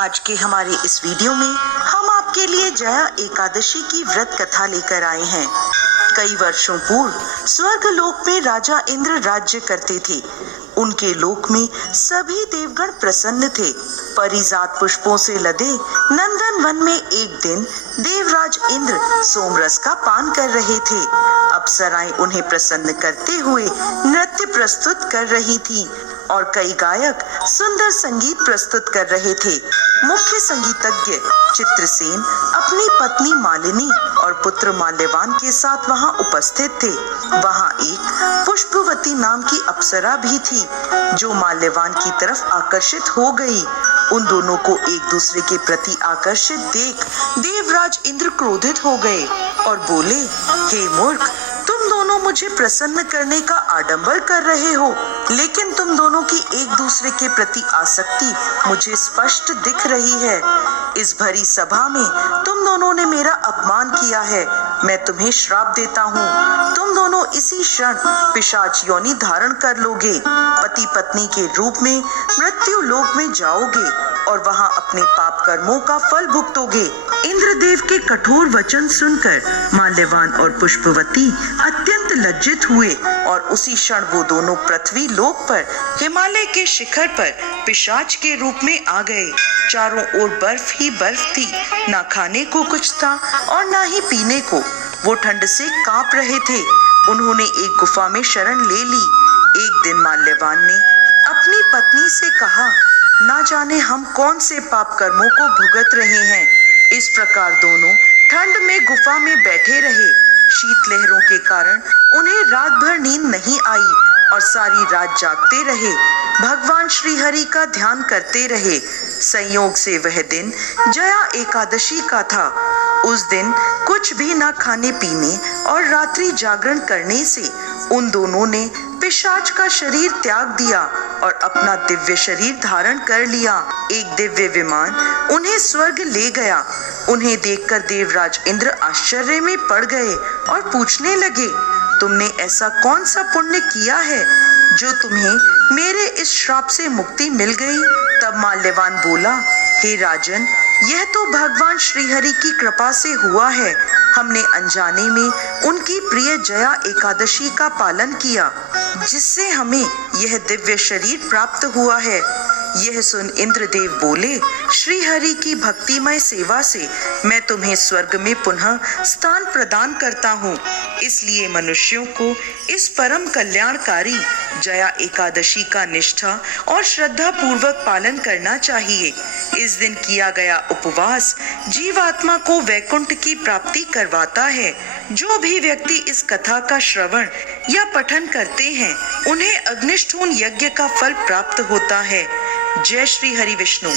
आज के हमारे इस वीडियो में हम आपके लिए जया एकादशी की व्रत कथा लेकर आए हैं। कई वर्षों पूर्व स्वर्ग लोक में राजा इंद्र राज्य करते थे। उनके लोक में सभी देवगण प्रसन्न थे। परिजात पुष्पों से लदे नंदन वन में एक दिन देवराज इंद्र सोमरस का पान कर रहे थे। अप्सराएं उन्हें प्रसन्न करते हुए नृत्य प्रस्तुत कर रही थीं और कई गायक सुंदर संगीत प्रस्तुत कर रहे थे। मुख्य संगीतज्ञ चित्रसेन अपनी पत्नी मालिनी और पुत्र माल्यवान के साथ वहां उपस्थित थे। वहां एक पुष्पवती नाम की अप्सरा भी थी जो माल्यवान की तरफ आकर्षित हो गई। उन दोनों को एक दूसरे के प्रति आकर्षित देख देवराज इंद्र क्रोधित हो गए और बोले, हे मूर्ख, तुम दोनों मुझे प्रसन्न करने का आडंबर कर रहे हो, लेकिन तुम दोनों की एक दूसरे के प्रति आसक्ति मुझे स्पष्ट दिख रही है। इस भरी सभा में तुम दोनों ने मेरा अपमान किया है। मैं तुम्हें श्राप देता हूँ। तुम दोनों इसी क्षण पिशाच योनि धारण कर लोगे, पति पत्नी के रूप में मृत्यु लोक में जाओगे और वहां अपने पाप कर्मों का फल भुगतोगे। इंद्रदेव के कठोर वचन सुनकर माल्यवान और पुष्पवती अत्यंत लज्जित हुए और उसी क्षण वो दोनों पृथ्वी लोक पर हिमालय के शिखर पर पिशाच के रूप में आ गए। चारों ओर बर्फ ही बर्फ थी, ना खाने को कुछ था और ना ही पीने को। वो ठंड से कांप रहे थे। उन्होंने एक गुफा में शरण ले ली। एक दिन माल्यवान ने अपनी पत्नी से कहा, ना जाने हम कौन से पाप कर्मों को भुगत रहे हैं। इस प्रकार दोनों ठंड में गुफा में बैठे रहे। शीत लहरों के कारण उन्हें रात भर नींद नहीं आई और सारी रात जागते रहे। भगवान श्री हरि का ध्यान करते रहे। संयोग से वह दिन जया एकादशी का था। उस दिन कुछ भी न खाने पीने और रात्रि जागरण करने से उन दोनों ने पिशाच का शरीर त्याग दिया और अपना दिव्य शरीर धारण कर लिया। एक दिव्य विमान उन्हें स्वर्ग ले गया। उन्हें देखकर देवराज इंद्र आश्चर्य में पड़ गए और पूछने लगे, तुमने ऐसा कौन सा पुण्य किया है जो तुम्हें मेरे इस श्राप से मुक्ति मिल गई? तब माल्यवान बोला, हे राजन, यह तो भगवान श्रीहरि की कृपा से हुआ है। हमने अनजाने में उनकी प्रिय जया एकादशी का पालन किया, जिससे हमें यह दिव्य शरीर प्राप्त हुआ है। यह सुन इंद्रदेव बोले, श्री हरि की भक्तिमय सेवा से मैं तुम्हें स्वर्ग में पुनः स्थान प्रदान करता हूँ। इसलिए मनुष्यों को इस परम कल्याणकारी जया एकादशी का निष्ठा और श्रद्धा पूर्वक पालन करना चाहिए। इस दिन किया गया उपवास जीवात्मा को वैकुंठ की प्राप्ति करवाता है। जो भी व्यक्ति इस कथा का श्रवण या पठन करते हैं, उन्हें अग्निष्ठोम यज्ञ का फल प्राप्त होता है। जय श्री हरि विष्णु।